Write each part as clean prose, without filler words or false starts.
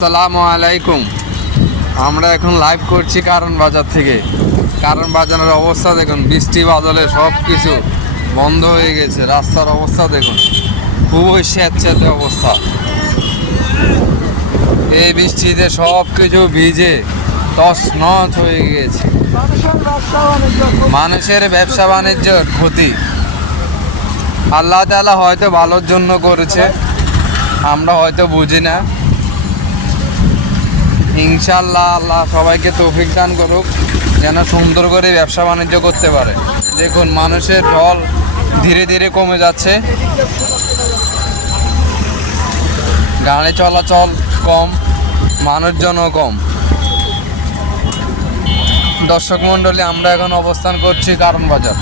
আসসালামু আলাইকুম। আমরা এখন লাইভ করছি কারণ বাজার থেকে। কারণ বাজারের অবস্থা দেখুন, বৃষ্টি বাদলে সব কিছু বন্ধ হয়ে গেছে। রাস্তার অবস্থা দেখুন, খুবই স্যাঁতস্যাঁতে অবস্থা। এই বৃষ্টিতে সব কিছু ভিজে তছনছ হয়ে গেছে। মানুষের ব্যবসা বাণিজ্যের ক্ষতি। আল্লাহ তাআলা হয়তো ভালোর জন্য করেছে, আমরা হয়তো বুঝি না। ইনশাআল্লাহ আল্লাহ সবাইকে তৌফিক দান করুক, যেন সুন্দর করে ব্যবসা বাণিজ্য করতে পারে। দেখুন, মানুষের ঢল ধীরে ধীরে কমে যাচ্ছে, গাড়ি চলাচল কম, মানুষজনও কম। দর্শক মণ্ডলী, আমরা এখন অবস্থান করছি কারণ বাজার।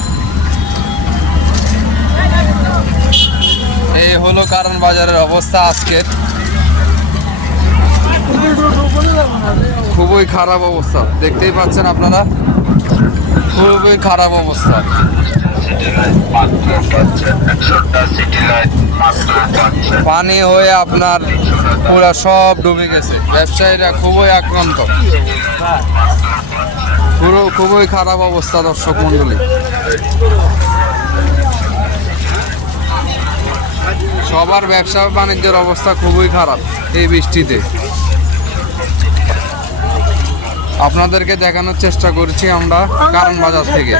এই হলো কারণ বাজারের অবস্থা আজকের। খুবই খারাপ অবস্থা, দেখতেই পাচ্ছেন আপনারা, খুবই খারাপ অবস্থা। পানি হয়ে আপনার পুরো সব ডুবে গেছে। ব্যবসায়ীরা খুবই আক্রান্ত, খুবই খারাপ অবস্থা। দর্শক মণ্ডলী, সবার ব্যবসা বাণিজ্যের অবস্থা খুবই খারাপ এই বৃষ্টিতে। আপনাদেরকে দেখানোর চেষ্টা করছি আমরা কারণ বাজার থেকে।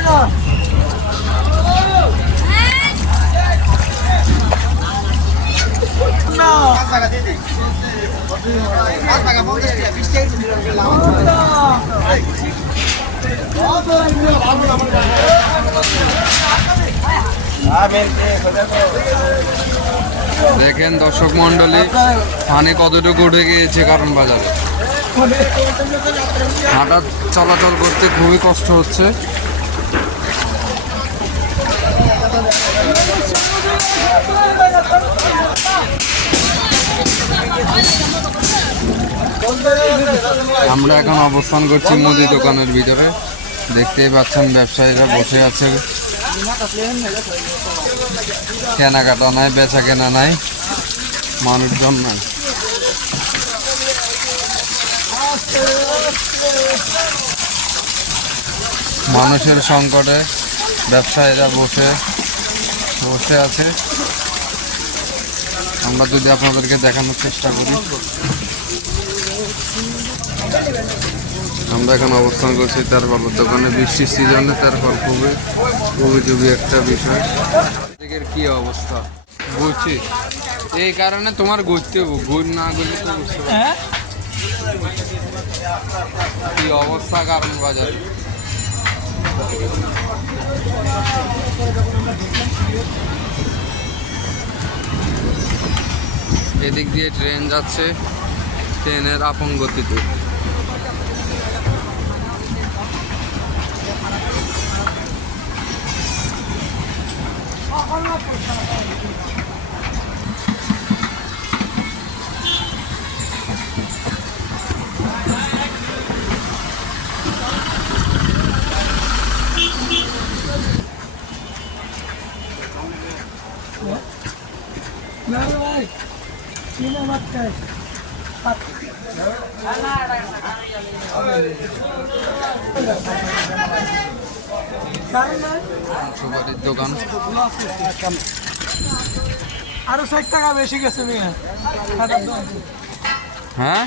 দেখেন দর্শক মণ্ডলী, পানি কতটুকু উঠে গিয়েছে কারণ বাজারে। হাঁটা চলাচল করতে খুবই কষ্ট হচ্ছে। আমরা এখন অবস্থান করছি মুদি দোকানের ভিতরে। দেখতেই পাচ্ছেন ব্যবসায়ীরা বসে আছে, কেনাকাটা নাই, বেচা কেনা নাই, মানুষজন নাই। মানুষের সংকটে ব্যবসায়ীরা বসে আছে। আমরা যদি আপনাদেরকে দেখানোর চেষ্টা করি, আমরা এখন অবস্থান করছি তার বাবার দোকানে। বৃষ্টির সিজনে তার খুবই উপযোগী একটা বিষয়। এদিকের কি অবস্থা বুঝছি, এই কারণে তোমার ঘুরতে হবো, ঘুর না ঘুরলে তো বুঝতে কি অবস্থা কারণ বাজার। এদিক দিয়ে ট্রেন যাচ্ছে, ট্রেনের আপন গতিতে। সুপারির দোকান আরো 60 টাকা বেশি গেছে মিয়া। হ্যাঁ